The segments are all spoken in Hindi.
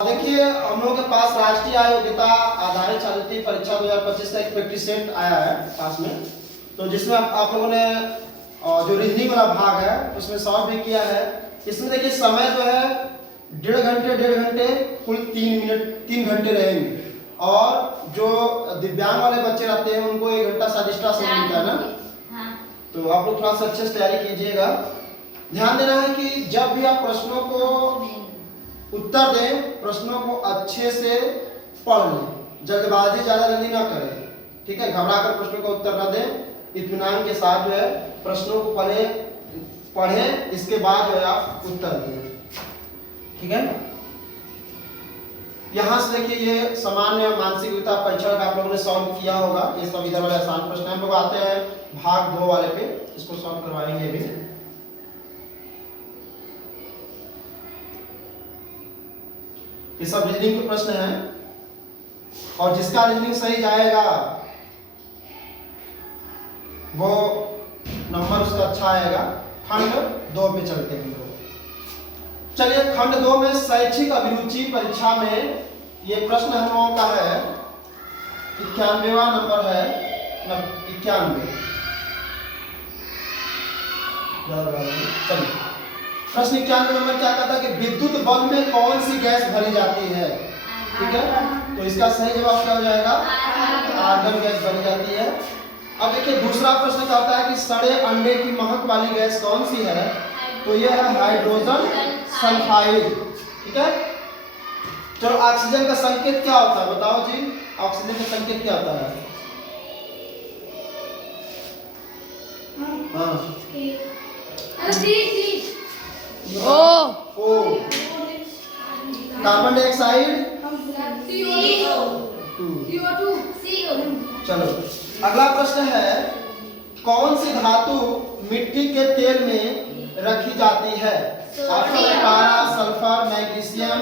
देखिए हम लोगों के पास राष्ट्रीय योग्यता आधारित छात्रवृत्ति परीक्षा 2025 का एक प्रैक्टिस सेट आया है पास में, तो जिसमें आप लोगों ने जो रीजनिंग वाला भाग है उसमें सॉल्व भी किया है। इसमें देखिए समय जो है डेढ़ घंटे कुल 3 घंटे रहेंगे, और जो दिव्यांग वाले बच्चे रहते हैं उनको 1 घंटा साजिस्टा से मिलता है ना। तो आप लोग थोड़ा सा अच्छे से तैयारी कीजिएगा। ध्यान देना है कि जब भी आप प्रश्नों को उत्तर दें, प्रश्नों को अच्छे से पढ़ लें, जल्दबाजी ज्यादा जल्दी ना करें, ठीक है। घबरा कर प्रश्नों का उत्तर ना दें, इत्मीनान के साथ जो है प्रश्नों को पढ़ें, इसके बाद जो है आप उत्तर दें, ठीक है। यहाँ से देखिए ये सामान्य मानसिक योग्यता परीक्षा का आप लोगों ने सॉल्व किया होगा। ये सब इधर वाले आसान प्रश्न हम लोग आते हैं भाग 2 वाले पे, इसको सॉल्व करवाएंगे अभी। ये सब रीजनिंग के प्रश्न हैं, और जिसका रीजनिंग सही जाएगा वो नंबर उसका अच्छा आएगा। खंड 2 पे चलते हैं लोग। चलिए खंड 2 में शैक्षिक अभिरुचि परीक्षा में ये प्रश्न हम लोगों का है 91वां नंबर है 91। चलिए प्रश्न 91 नंबर क्या कहता है कि विद्युत बल्ब में कौन सी गैस भरी जाती है, ठीक है। तो इसका सही जवाब क्या हो जाएगा? आर्गन गैस भरी जाती है। अब देखिए दूसरा प्रश्न कहता है कि सड़े अंडे की महक वाली गैस कौन सी है, तो यह है हाइड्रोजन सल्फाइड, ठीक है। चलो ऑक्सीजन का संकेत क्या होता है बताओ जी, ऑक्सीजन का संकेत क्या होता है? हाँ ओ। Carbon dioxide CO2। चलो अगला प्रश्न है कौन सी धातु मिट्टी के तेल में रखी जाती है? ऑप्शन है पारा, सल्फर, मैग्नीशियम,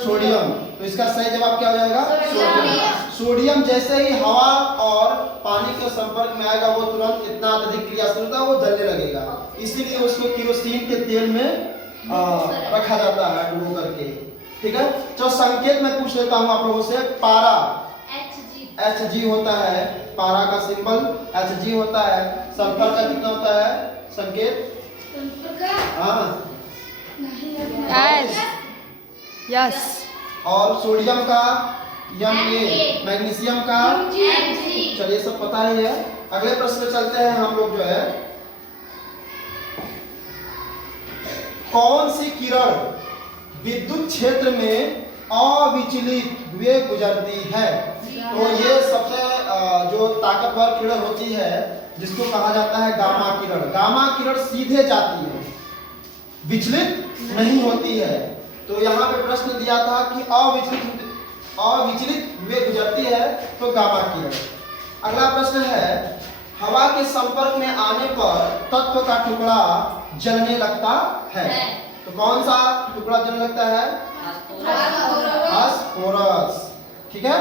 सोडियम। तो इसका सही जवाब क्या हो जाएगा? सोडियम। सोडियम जैसे ही हवा और पानी के संपर्क में आएगा वो तुरंत इतना अधिक क्रियाशील होता है वो जलने लगेगा, इसीलिए उसको केरोसिन के तेल में रखा जाता है डुबो करके, ठीक है। तो संकेत मैं पूछ लेता हूँ आप लोगों से। पारा Hg होता है, पारा का सिंबल Hg होता है। सल्फर का कितना होता है संकेत? हाँ यस। और सोडियम का Na, मैग्नीशियम का Mg। चलिए सब पता ही है। अगले प्रश्न में चलते हैं हम लोग जो है कौन सी किरण विद्युत क्षेत्र में अविचलित हुए गुजरती है? तो ये सबसे जो ताकतवर किरण होती है जिसको कहा जाता है गामा किरण। गामा किरण सीधे जाती है, विचलित नहीं होती है। तो यहाँ पे प्रश्न दिया था कि अविचलित हुए गुजरती है, तो गामा किरण। अगला प्रश्न है हवा के संपर्क में आने पर तत्व का टुकड़ा जलने लगता है, तो कौन सा टुकड़ा जलने लगता है? फास्फोरस, ठीक है।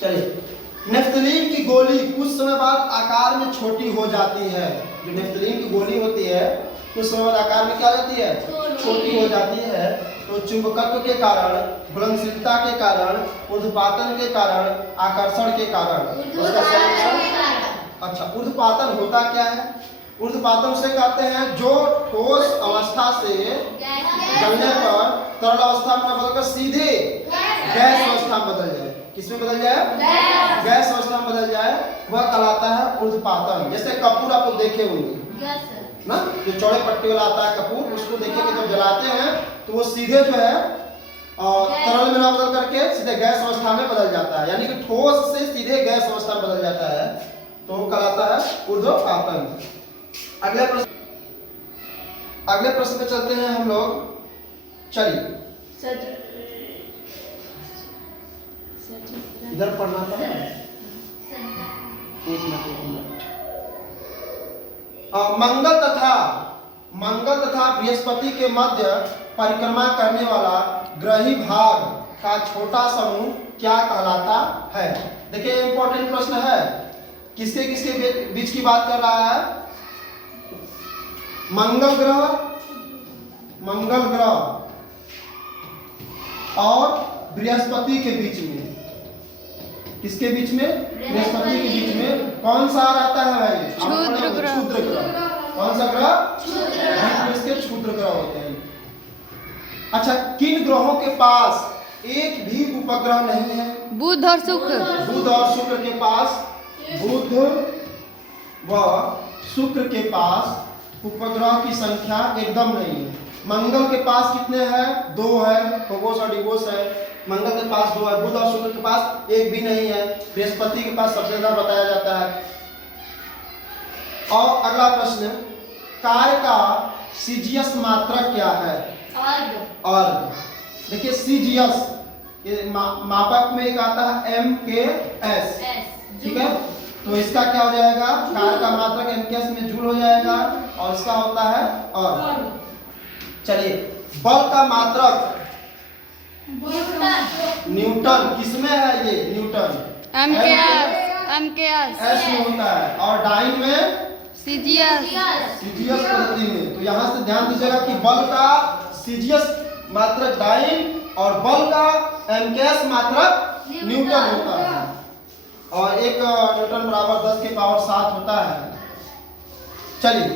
चलिए नेफ्थलीन की गोली कुछ समय बाद आकार में छोटी हो जाती है। जो नेफ्थलीन की गोली होती है कुछ समय बाद आकार में क्या हो जाती है? छोटी हो जाती है। तो चुंबकत्व के कारण, घुलनशीलता के कारण, ऊर्ध्वपातन के कारण, आकर्षण के कारण। अच्छा ऊर्ध्वपातन होता क्या है? ऊर्ध्वपातन उसे कहते हैं जो ठोस अवस्था से जलने पर तरल अवस्था में बदलकर सीधे गैस अवस्था में बदल जाए। किसमें बदल जाए? गैस अवस्था में बदल जाए, वह कहलाता है ऊर्ध्वपातन। जैसे कपूर आप लोग देखे होंगे ना, जो चौड़े पट्टी वाला आता है कपूर, उसको देखे कि जब जलाते हैं तो वो सीधे जो है तरल में ना बदल करके सीधे गैस अवस्था में बदल जाता है, यानी कि ठोस से सीधे गैस अवस्था में बदल जाता है, तो वो कहलाता है ऊर्ध्वपातन। अगले प्रश्न पे चलते हैं हम लोग। चलिए इधर पढ़ना था एक मिनट। मंगल तथा बृहस्पति के मध्य परिक्रमा करने वाला ग्रही भाग का छोटा समूह क्या कहलाता है? देखिए इंपॉर्टेंट प्रश्न है, किसके किसके बीच की बात कर रहा है? मंगल ग्रह और बृहस्पति के बीच में। किसके बीच में? बृहस्पति के बीच में कौन सा रहता है भाई? क्षुद्र ग्रह। कौन सा ग्रह? इसके क्षुद्र ग्रह होते हैं। अच्छा, किन ग्रहों के पास एक भी उपग्रह नहीं है? बुध और शुक्र। बुध और शुक्र के पास, बुध व शुक्र के पास उपग्रह की संख्या एकदम नहीं है। मंगल के पास कितने हैं? 2 है, फोगोस और डिवोस है। मंगल के पास 2 है, बुध और शुक्र के पास एक भी नहीं है। बृहस्पति के पास सबसे ज्यादा बताया जाता है। और अगला प्रश्न, कार्य का सीजियस मात्रक क्या है? अर्ग। देखिए सीजियस ये मापक में एक आता है MKS, ठीक है? तो इसका क्या हो जाएगा? कार्य का मात्रक MKS में जूल हो जाएगा और इसका होता है अर्ग। चलिए, बल का मात्रक न्यूटन। किसमें है ये? न्यूटन। MKS एस में होता है और डाइन में सीजियस पद्धति में। तो यहाँ से ध्यान दीजिएगा कि बल का सीजियस मात्रक डाइन और बल का MKS मात्रक न्यूटन होता है। और 1 न्यूटन बराबर 10 के पावर 7 होता है। चलिए,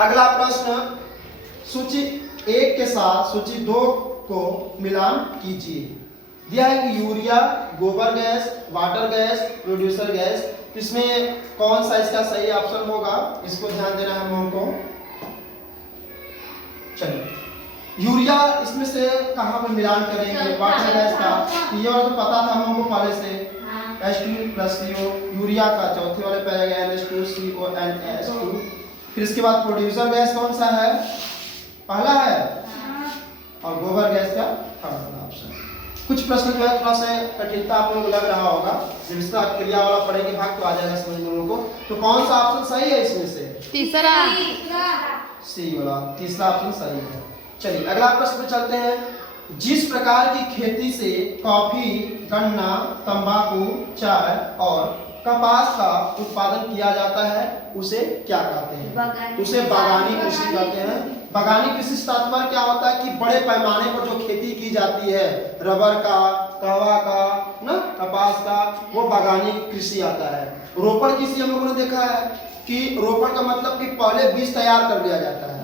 अगला प्रश्न, सूची 1 के साथ सूची 2 को मिलान कीजिए। दिया है कि यूरिया, गोबर gas, water gas, producer gas. इसमें कौन सा इसका सही ऑप्शन होगा, इसको ध्यान देना है हम लोगों को। चलिए, यूरिया इसमें से कहाँ पे मिलान करेंगे? वाटर गैस का ये वाला तो पता था हम लोगों को पहले से। H2+CO, यूरिया का चौथे वाले पे आएगा NH2CO NH2। फिर इसके बाद प्रोड्यूसर गैस कौन सा है? पहला है, और गोबर गैस का थर्ड वाला ऑप्शन। कुछ प्रश्न जो है थोड़ा सा कठिनता आप लोगों को लग रहा होगा, जब इसका क्रिया वाला पढ़ेंगे भाग तो आ जाएगा समझ में लोगों को। तो कौन सा ऑप्शन सही है इसमें से? तीसरा सी वाला, तीसरा ऑप्शन सही है। चलिए, अगला प्रश्न पे चलते हैं। जिस प्रकार की खेती से कॉफी, गन्ना, तंबाकू, चाय और कपास का उत्पादन किया जाता है उसे क्या कहते हैं? उसे बागानी कृषि कहते हैं। बागानी कृषि से तात्पर्य क्या होता है कि बड़े पैमाने पर जो खेती की जाती है, रबर का, कहवा का, ना कपास का, वो बागानी कृषि आता है। रोपण कृषि हम लोगों ने देखा है कि रोपण का मतलब कि पहले बीज तैयार कर लिया जाता है,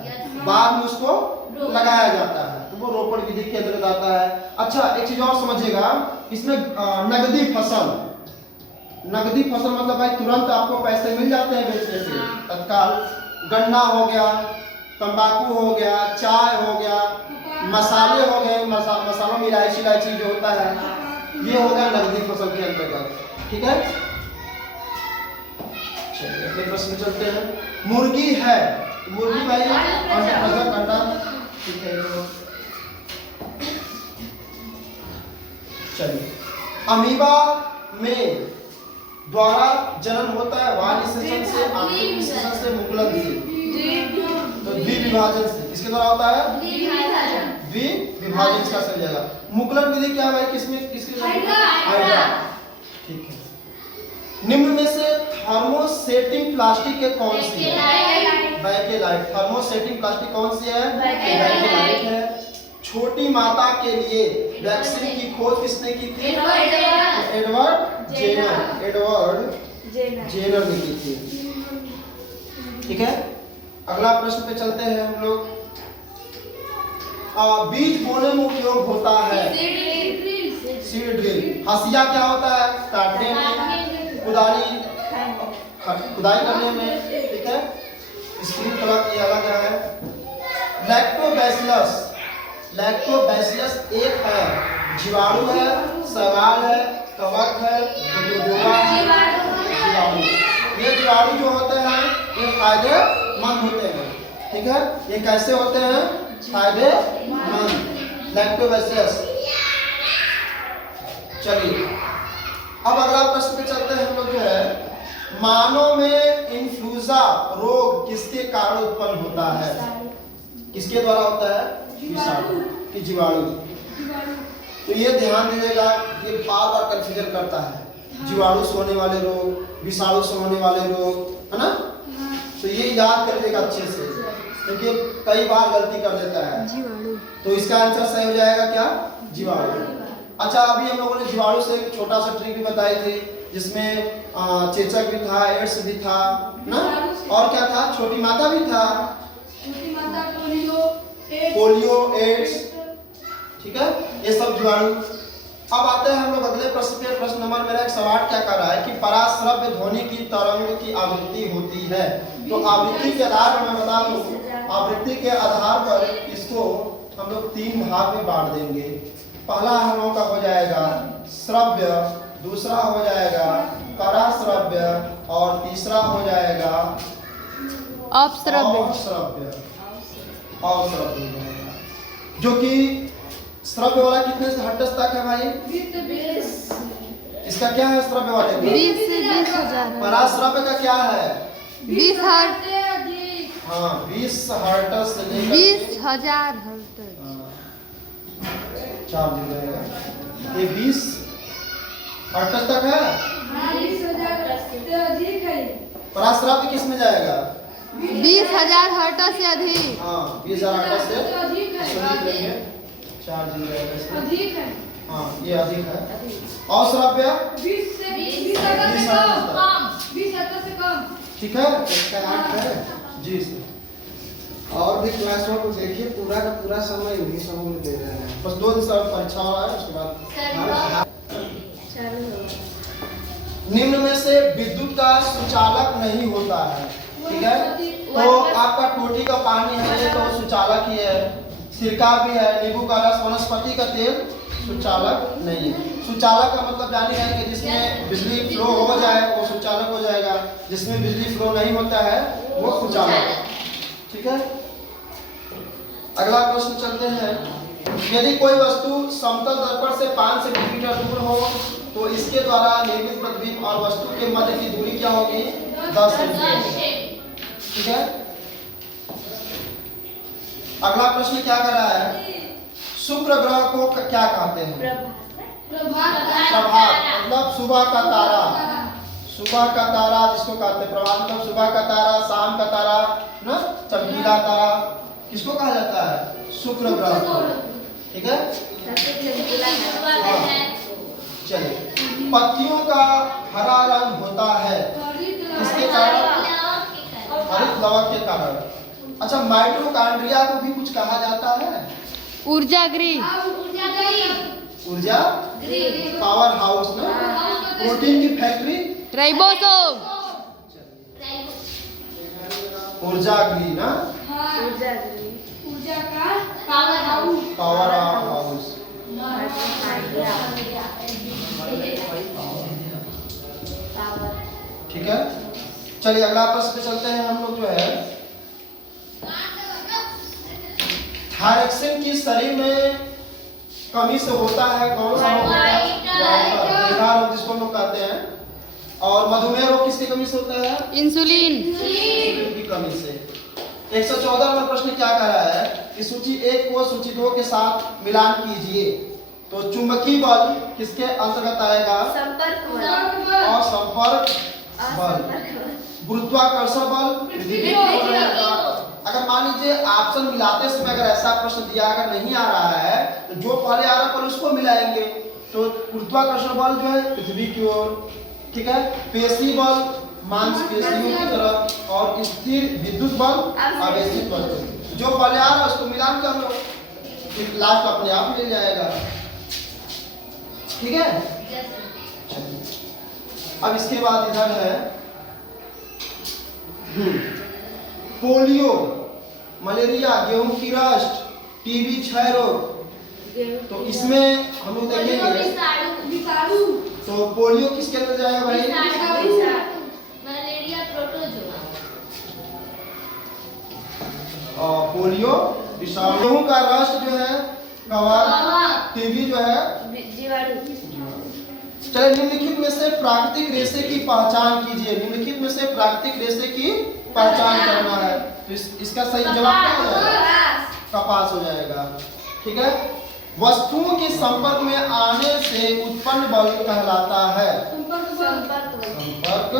बाद में उसको लगाया जाता है, तो वो रोपण विधि के अंतर्गत आता है। अच्छा, एक चीज और समझिएगा, इसमें नगदी फसल मतलब भाई तुरंत आपको पैसे मिल जाते हैं बेचने से, तत्काल। गन्ना हो गया, तंबाकू हो गया, चाय हो गया, मसाले हो गए, मसालों में इलायची जो होता है, ये हो गया नगदी फसल के अंतर्गत, ठीक है? चलिए, अगले प्रश्न में चलते हैं। मुर्गी है, मुर्गी भाई अंडा, ठीक है? चलिए, अमीबा में द्वारा जनन होता है वाल निषेचन से, आंतरिक निषेचन से, मुकुलन से, तो द्विविभाजन से। किसके द्वारा होता है? द्विविभाजन का सही जाएगा। मुकुलन विधि क्या है भाई? किसकी? हाइड्रा, ठीक है। निम्न में से थर्मोसेटिंग प्लास्टिक के कौन सी है? बैकेलाइट। थर्मोसेटिंग प्लास्टिक कौन सी है? बैकेलाइट है। छोटी माता के लिए वैक्सीन की खोज किसने की थी? एडवर्ड जेनर ने की थी, ठीक है? अगला प्रश्न पे चलते हैं हम लोग। बीज बोने में उपयोग होता है सीड ड्रिल। हसिया क्या होता है? काटने में, खुदाई करने में, ठीक है? स्क्रीन कलर ये अलग है। लैक्टोबैसिलस एक है, जीवाणु है, सवाल है, कवक है, जीवाणु। ये जीवाणु जो होते हैं ये फायदेमंद होते हैं, ठीक है? ये कैसे होते हैं? फायदेमंद, लैक्टोबैसिलस। चलिए, अब अगला प्रश्न पे चलते हैं हम लोग। जो है, मानव में इन्फ्लुएंजा रोग किसके कारण उत्पन्न होता है? किसके द्वारा होता है? विषाणु की, जीवाणु। तो ये ध्यान दीजिएगा, ये बार बार कंफ्यूजन करता है, जीवाणु से होने वाले रोग, विषाणु से होने वाले रोग, है ना? तो ये याद करिएगा अच्छे से। क्योंकि कई बार गलती कर देता है। जीवाणु। तो इसका आंसर सही हो जाएगा क्या? जीवाणु। अच्छा, अभी हम लोगों ने जीवाणु से एक छोटा सा ट्रिक भी बताई थी, जिसमें चेचक भी था, एड्स भी था ना, और क्या था, छोटी माता भी था, पोलियो, एड्स, ठीक है, ये सब जीवाणु। अब आते हैं हम लोग अगले प्रश्न पे। प्रश्न नंबर मेरा 108 क्या कर रहा है कि पराश्रव्य ध्वनि की तरंग की आवृत्ति होती है। तो आवृत्ति के आधार पर मैं बता दूं, आवृत्ति के आधार पर इसको हम लोग 3 भाग में बांट देंगे। पहला हम लोगों का हो जाएगा श्रव्य, दूसरा हो जाएगा पराश्रव्य और तीसरा हो जाएगा अपश्रव्य। अश्रव्य हो जाएगा, जो कि श्रव्य वाला कितने से हर्ट्ज तक है भाई? 20। इसका क्या है श्रव्य वाले का? 20 से 20,000। पराश्रव्य का क्या है? 20 हर्ट्ज। हाँ, 20 हर्ट्ज से लेकर 20,000 हर्ट्ज। 4 दिन रहेगा। ये 20 हर्ट्ज तक है। पराश्रव्य किस में जाएगा? 20,000 हर्ट्ज से अधिक। हाँ, 20,000 हर्ट्ज से अधिक लेंगे। 4 दिन रहेगा इसमें। अधिक है। हाँ, ये अधिक है। अश्रव्य 20 से 20 से कम। ठीक है, इसका 8 है जी सर। और भी क्लासों को देखिए, पूरा का पूरा समय उन्हीं सब में दे रहे हैं। बस 2 दिन सर परीक्षा हो रहा है, उसके बाद निम्न में से विद्युत का सुचालक नहीं होता है, ठीक है। तो आपका टोटी का पानी है, ये तो सुचालक ही है, सिरका भी है, नींबू का रस, वनस्पति का तेल सुचालक नहीं है। सुचालक का मतलब जानी है कि जिसमें बिजली फ्लो हो जाए वो सुचालक हो जाएगा, जिसमें बिजली फ्लो नहीं होता है वो सुचालक, ठीक है। अगला प्रश्न चलते हैं। यदि कोई वस्तु समतल दर्पण से 5 सेंटीमीटर दूर हो तो इसके द्वारा निर्मित प्रतिबिंब और वस्तु के मध्य की दूरी क्या होगी? 10 सेंटीमीटर, ठीक है। अगला प्रश्न क्या कर रहा है? शुक्र ग्रह को क्या कहते हैं? प्रभात मतलब सुबह का तारा। सुबह का तारा जिसको कहते हैं, प्रभात मतलब सुबह का तारा, शाम का तारा ना, चमकीला तारा, किसको कहा जाता है? शुक्र ग्रह को, ठीक है। चलिए, पत्तियों का हरा रंग होता है किसके कारण? हरित लवक के कारण। अच्छा, माइटोकॉन्ड्रिया को भी कुछ कहा जाता है? ऊर्जा गृह। ऊर्जा पावर हाउस ना, प्रोटीन की फैक्ट्री राइबोसोम। ऊर्जा गृह ना, ऊर्जा का पावर हाउस। ठीक है, चलिए अगला प्रश्न पे चलते हैं हम लोग। जो है थायरॉक्सिन की शरीर में कमी से होता है, कौन सा रोग होता है? बेकार रोग जिसको हम लोग कहते हैं। और मधुमेह रोग किसकी कमी से होता है? इंसुलिन। इंसुलिन की कमी से। 114 नंबर प्रश्न क्या कह रहा है कि सूची 1 को सूची 2 के साथ मिलान कीजिए। तो चुंबकीय बल किसके अंतर्गत आएगा? और संपर्क बल। गुरुत्वाकर्षण बल पृथ्वी की ओर रहेगा। अगर मान लीजिए ऑप्शन मिलाते समय अगर ऐसा प्रश्न दिया अगर नहीं आ रहा है तो जो पहले आ रहा है उसको मिलाएंगे। तो गुरुत्वाकर्षण बल जो है पृथ्वी की ओर, ठीक है। पेशी बल मांसपेशियों की तरफ, और स्थिर विद्युत बल आवेशित बल। जो पहले आ रहा है उसको मिलान कर लो, फिर लास्ट अपने आप मिल जाएगा, ठीक है। अब इसके बाद इधर है पोलियो, मलेरिया, गेहूं की रस्ट, टीबी, क्षय रोग। तो इसमें हम लोग देखेंगे विषाणु। तो पोलियो किसके अंदर जाएगा भाई? Malaria protozoa. पोलियो विषाणु। गेहूं का रस्ट जो है कवक, टीबी जो है जीवाणु। चलिए, निम्नलिखित में से प्राकृतिक रेशे की पहचान कीजिए। निम्नलिखित में से प्राकृतिक रेशे की पहचान करना है। तो इसका सही जवाब क्या हो जाएगा? कपास हो जाएगा, ठीक है। वस्तुओं के संपर्क में आने से उत्पन्न बल कहलाता है संपर्क।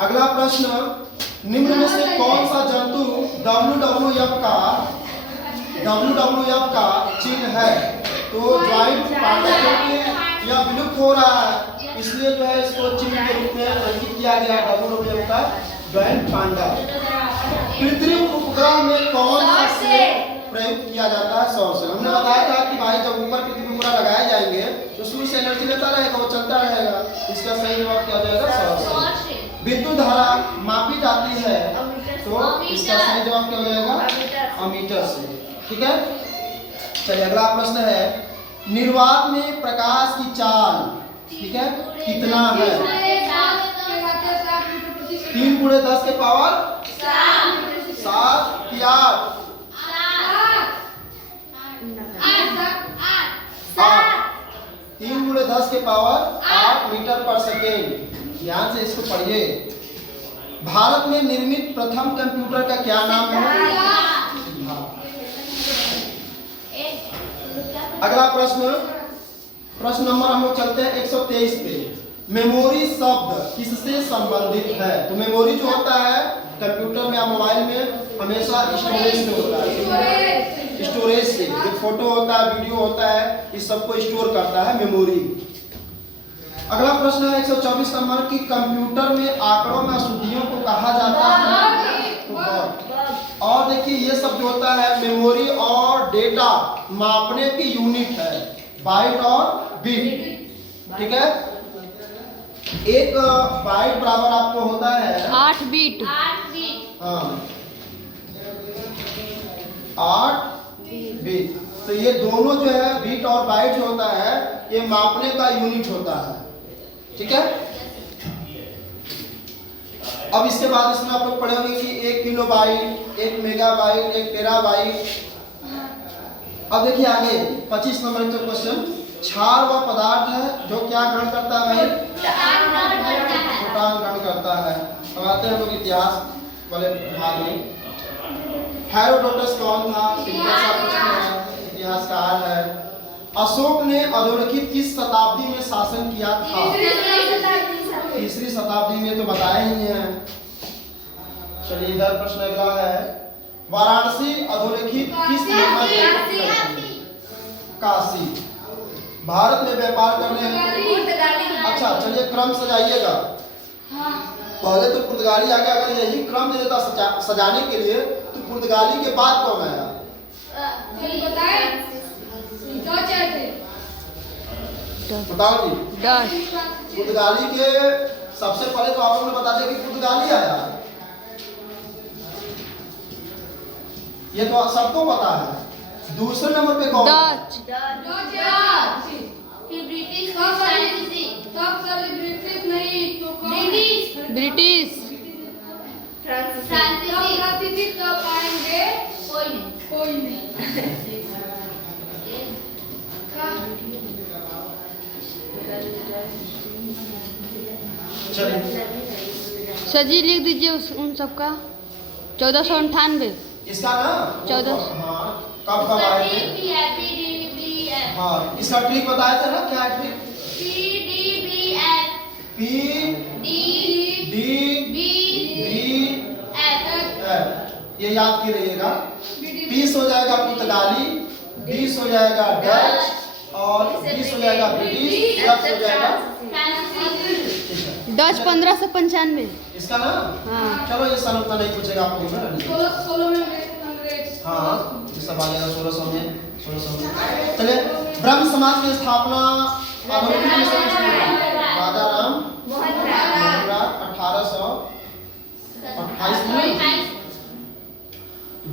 अगला प्रश्न, निम्न में से कौन सा जंतु WWF का चिन्ह है? तो ज्वाइंट पांडा, क्योंकि यह विलुप्त हो रहा है इसलिए जो है इसको चिन्ह के रूप में अंकित किया गया WWF का ज्वाइंट पांडा। कृत्रिम उपग्रह में कौन सा सेल प्रयुक्त किया जाता है? सौर सेल। हमने बताया था कि भाई जब ऊपर कृत्रिम उपग्रह लगाए जाएंगे तो सूर्य से एनर्जी लेता रहेगा, वो चलता रहेगा। इसका सही जवाब क्या हो जाएगा? सौर सेल। विद्युत धारा मापी जाती है तो इसका सही जवाब क्या हो जाएगा? अमीटर से। ठीक है, चलिए अगला प्रश्न है, निर्वात में प्रकाश की चाल, ठीक है, कितना है? 3 × 10 के पावर 7 की 8 3 × 10 के पावर 8 मीटर पर सेकेंड। ध्यान से इसको पढ़िए। भारत में निर्मित प्रथम कंप्यूटर का क्या नाम है? अगला प्रश्न नंबर हम लोग चलते हैं 123 पे। मेमोरी शब्द किससे संबंधित है? तो मेमोरी जो होता है कंप्यूटर में या मोबाइल में हमेशा स्टोरेज से होता है, स्टोरेज से जो फोटो होता है, वीडियो होता है, इस सबको स्टोर करता है मेमोरी। अगला प्रश्न है 124 नंबर की, कंप्यूटर में आंकड़ों में अशुद्धियों को कहा जाता है? और देखिए ये सब जो होता है मेमोरी और डेटा मापने की यूनिट है, बाइट और बिट। ठीक है, एक बाइट बराबर आपको होता है 8 बीट। हाँ 8 बिट। तो ये दोनों जो है बिट और बाइट जो होता है ये मापने का यूनिट होता है। ठीक है, अब इसके बाद इसमें आप लोग पढ़ेंगे कि 1 किलोबाइट, 1 मेगाबाइट, 1 टेराबाइट। अब देखिए आगे 25 नंबर का क्वेश्चन, क्षार वह पदार्थ है जो क्या ग्रहण करता है भाई? प्रोटॉन ग्रहण करता है। अब आते हैं हम लोग इतिहास वाले भाग में। हेरोडोटस कौन था? सिंपल सा प्रश्न है, इतिहासकार है। अशोक ने अधोरेखित किस शताब्दी में शासन किया था? 3री शताब्दी में, तो बताया ही है। चलिए इधर प्रश्न अगला है, वाराणसी अधोरेखित किस नंबर? काशी। भारत में व्यापार करने, अच्छा चलिए क्रम सजाइएगा। पहले तो पुर्तगाली आ गया, अगर यही क्रम दे देता सजाने के लिए तो पुर्तगाली के बाद कौन आया? बताओ जी। पुर्तगाली के सबसे पहले तो आप लोगों ने बता दिया कि पुर्तगाली आया, ये तो सबको पता है। दूसरे नंबर पे कौन? डच। ब्रिटिश। सजी लिख दीजिए उन सबका। 1498। इसका ना 14। हाँ कब आए थे? हाँ इसका ट्रिक बताया था ना, क्या है trick? P D B F, ये याद की रहिएगा। 20 हो जाएगा पुर्तगाली, 20 हो जाएगा डच और 20 हो जाएगा ब्रिटिश, 10 हो जाएगा डच 1595। इसका ना हाँ। चलो ये सन उतना नहीं पूछेगा आपको ना। हाँ ये सब आ जाएगा 1600 में। चलिए ब्रह्म समाज की स्थापना राजा राम मोहन राय 1828 में।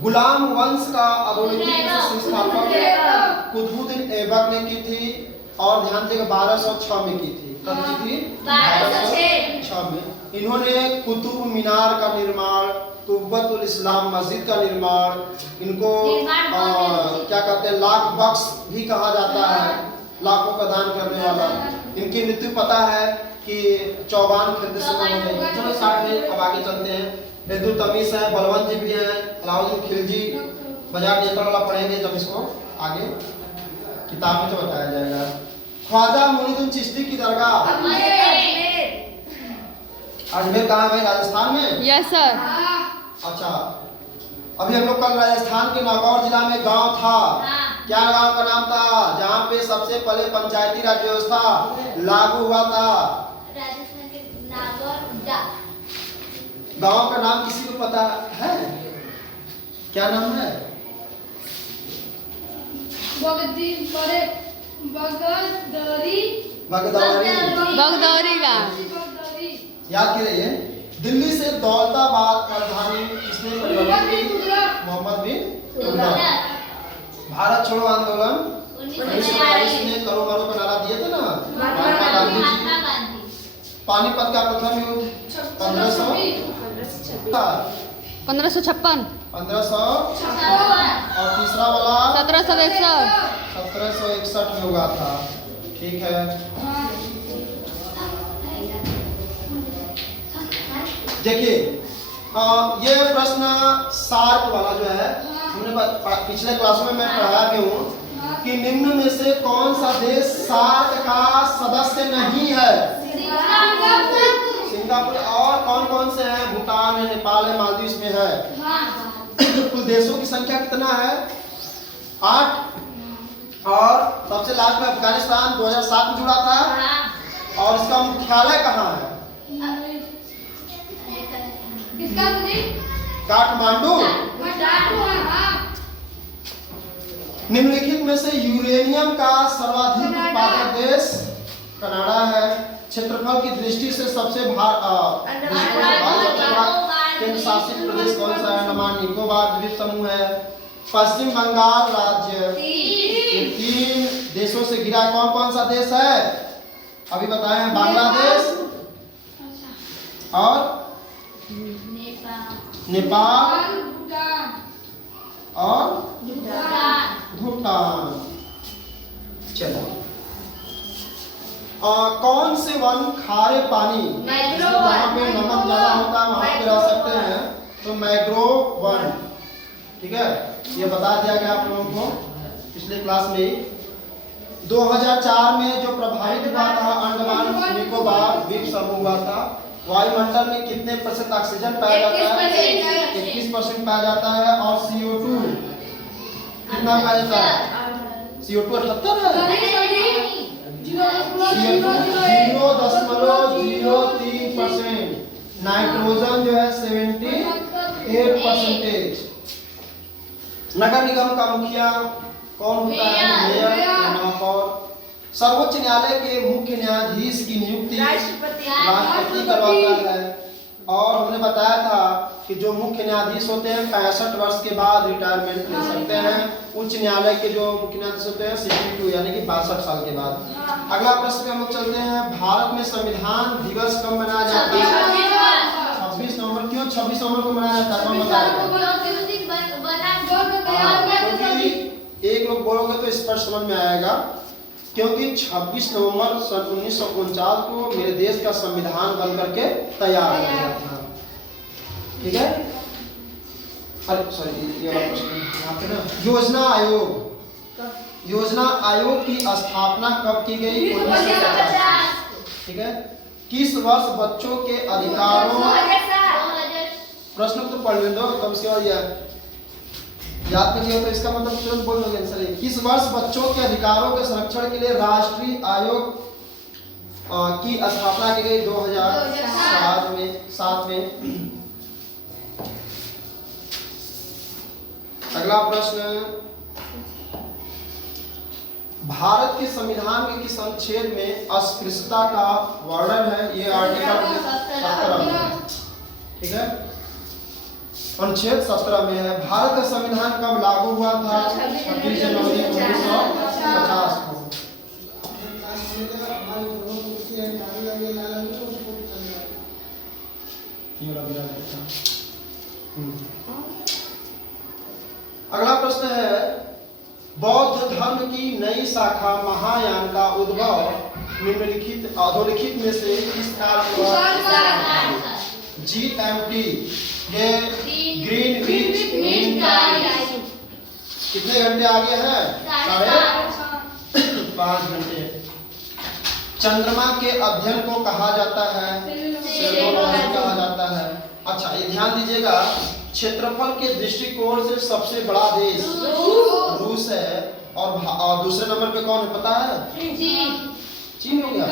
गुलाम वंश का अधोरेखित संस्थापक कुतुबुद्दीन ऐबक ने की थी और ध्यान देगा 1206 में की थी। कब की थी? 1206 में। इन्होंने कुतुब मीनार का निर्माण, कुब्बतुल इस्लाम मस्जिद का निर्माण, इनको क्या कहते हैं लाख बख्श भी कहा जाता है, लाखों का दान करने वाला। इनकी मृत्यु पता है कि 54 खिलजी में हो गई। चलो साथ में अब आगे चलते हैं। इब्दुल तमीस है, बलवंत जी भी हैं, अलाउद्दीन खिलजी, बाजार नियंत्रण वाला पढ़ेंगे जब इसको आगे किताब में तो बताया जाएगा। ख्वाजा मुइनुद्दीन चिश्ती की दरगाह अजमेर कहाँ है भाई, राजस्थान में? Yes sir. अच्छा, अभी हम लोग कल राजस्थान के नागौर जिला में गांव था, क्या गांव का नाम था जहाँ पे सबसे पहले पंचायती राज व्यवस्था लागू हुआ था? राजस्थान के नागौर उड्डा। गांव का नाम किसी को पता है? क्या नाम है? बगदी बड़े बगदरी बगदौरी। बगदौरी गाँव। बगदरी। याद की रहिए। दिल्ली से दौलताबाद राजधानी किसने परिवर्तित की? मोहम्मद बिन तुगलक। भारत छोड़ो आंदोलन 1942 में करो मरो का नारा दिए थे ना महात्मा गांधी जी। पानीपत का प्रथम युद्ध 1500 1556। 1500 और तीसरा वाला 1761। 1761 में हुआ था। ठीक है, देखिए ये प्रश्न शार्प वाला जो है हमने पिछले क्लास में मैं पढ़ाया भी हूँ कि निम्न में से कौन सा देश सार्क का सदस्य नहीं है? सिंगापुर। और कौन कौन से हैं? भूटान है, नेपाल है, मालदीव में है। कुल देशों की संख्या कितना है? 8। और सबसे लास्ट में अफगानिस्तान 2007 में जुड़ा था। और इसका मुख्यालय कहाँ है? काठमांडू। निम्नलिखित में से यूरेनियम का सर्वाधिक उत्पादक देश कनाडा है। क्षेत्रफल की दृष्टि से सबसे केंद्र शासित प्रदेश कौन सा है? अंडमान निकोबार द्वीप समूह है। पश्चिम बंगाल राज्य। 3 देशों से घिरा कौन कौन सा देश है? अभी बताए हैं, बांग्लादेश और नेपाल और भूटान। चलो, कौन से वन खारे पानी जहाँ पे नमक ज्यादा होता है वहां पे रह सकते हैं? तो मैंग्रोव वन। ठीक है, ये बता दिया गया आप लोगों को पिछले क्लास में ही। 2004 में जो प्रभावित हुआ था अंडमान निकोबार द्वीप समूह हुआ था। वायुमंडल में कितने % ऑक्सीजन पाया जाता है? 21% पाया जाता है। और CO2 कितना पाया जाता है? CO2 78 है। 0.03%। नाइट्रोजन जो है 78%। नगर निगम का मुखिया कौन होता है? मेयर या महापौर। सर्वोच्च न्यायालय के मुख्य न्यायाधीश की नियुक्ति राष्ट्रपति करवाता है। और हमने बताया था कि जो मुख्य न्यायाधीश होते हैं 65 वर्ष के बाद रिटायरमेंट ले सकते हैं। उच्च न्यायालय के जो मुख्य न्यायाधीश होते हैं 62 यानी कि 62 साल के बाद। अगला प्रश्न पे हम लोग चलते हैं। भारत में संविधान दिवस कब मनाया जाता है? 26 नवंबर। क्यों 26 नवंबर को मनाया जाता है? कौन बताएगा? क्योंकि एक लोग बोलोगे तो स्पष्ट समझ में आएगा, क्योंकि 26 नवंबर सन 1949 को मेरे देश का संविधान बन करके तैयार हो गया था। ठीक है, अरे सॉरी ये वाला प्रश्न यहाँ पे ना, योजना आयोग। योजना आयोग की स्थापना कब की गई? 1950। ठीक है, किस वर्ष बच्चों के अधिकारों, प्रश्न तो पढ़ ले दो कम से कम याद कर लिया तो इसका मतलब तुरंत बोल दोगे आंसर। किस वर्ष बच्चों के अधिकारों के संरक्षण के लिए राष्ट्रीय आयोग की स्थापना की गई? 2007 में। अगला प्रश्न, भारत के संविधान के किस अनुच्छेद में अस्पृश्यता का वर्णन है? ये आर्टिकल 17 में है। ठीक है, अनुच्छेद 17 में है। भारत का संविधान कब लागू हुआ था? 26 जनवरी 1950 को। अगला प्रश्न है, बौद्ध धर्म की नई शाखा महायान का उद्भव निम्नलिखित अधोलिखित में से किस काल में हुआ? GMT, ये ग्रीनविच मीन टाइम। कितने घंटे आगे हैं? 5.5 घंटे। चंद्रमा के अध्ययन को कहा जाता है सेलेनोलॉजी कहा जाता है। अच्छा, ये ध्यान दीजिएगा, क्षेत्रफल के दृष्टिकोण से सबसे बड़ा देश रूस है और दूसरे नंबर पे कौन है पता है? चीन हो गया।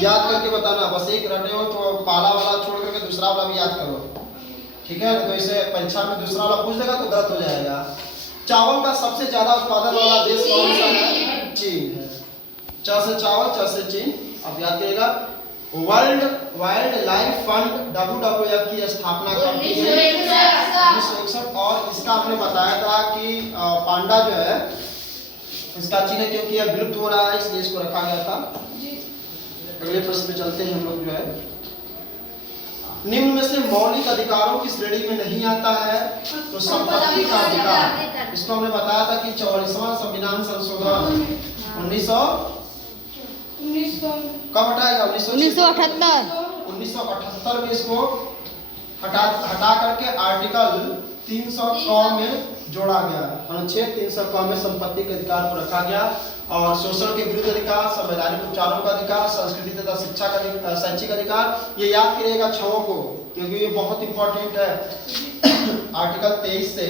याद करके बताना, बस एक रटे हो तो पहला वाला छोड़ करके दूसरा वाला भी याद करो, ठीक है? तो इसे परीक्षा में दूसरा वाला पूछ देगा तो गलत हो जाएगा। चावल का सबसे ज्यादा उत्पादन वाला देश कौन सा है? चीन है। च से चावल, च से चीन। अब याद करिएगा, world wild life fund WWF की स्थापना कब की गई? 1961। और इसका हमने बताया था कि पांडा जो है इसका चिन्ह क्योंकि यह विलुप्त हो रहा है इसलिए इसको रखा गया था। अगले प्रश्न पे चलते हैं हम लोग। जो है निम्न में से मौलिक अधिकारों की श्रेणी में नहीं आता है तो संपत्ति का अधिकार। इसको हमने बताया था कि 44वां संविधान संशोधन 1900 कब हटाएगा? 1978। 1978 में इसको हटा करके आर्टिकल 300 में जोड़ा गया। अनुच्छेद 300 में संपत्ति के अधिकार को रखा गया और शोषण के विरुद्ध अधिकार, संवैधानिक उपचारों का अधिकार, संस्कृति तथा शिक्षा का शैक्षिक अधिकार। ये याद करिएगा छहों को क्योंकि ये बहुत इंपॉर्टेंट है। आर्टिकल 23 से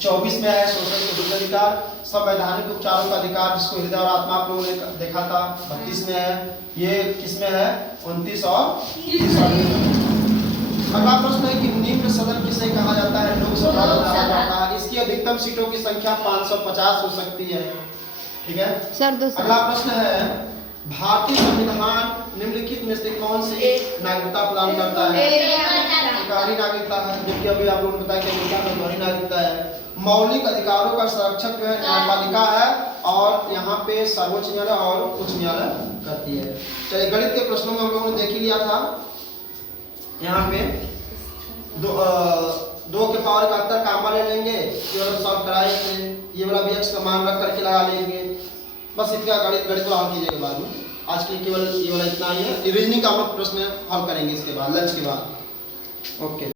24 में है शोषण के विरुद्ध अधिकार, संवैधानिक उपचारों का अधिकार जिसको हृदय और आत्मा आप लोगों ने देखा था 32 में है। ये किसमें है? 29 और 30। अगला प्रश्न है कि निम्न सदन किसे कहा जाता है? लोकसभा कहा जाता है। इसकी अधिकतम सीटों की संख्या 550 हो सकती है, ठीक है सर। अगला प्रश्न है, भारतीय संविधान निम्नलिखित में से कौन सी नागरिकता प्रदान करता है? अधिकारी नागरिकता है, जबकि अभी आप लोगों ने बताया कि अमेरिका में दोहरी नागरिकता है। मौलिक अधिकारों का संरक्षक जो है न्यायपालिका है और यहाँ पे सर्वोच्च न्यायालय और उच्च न्यायालय करती है। चलिए, गणित के प्रश्नों में हम लोगों ने देख ही लिया था। यहाँ पे 2 के पावर का अंतर काम ले लेंगे, ये वाला सॉल्व कराएंगे, ये वाला भी x का मान रख करके लगा लेंगे। बस इतना गणित को हल कीजिएगा बाद में। आज के लिए केवल ये वाला इतना ही है। रीजनिंग का हम लोग प्रश्न हल करेंगे इसके बाद, लंच के बाद। ओके।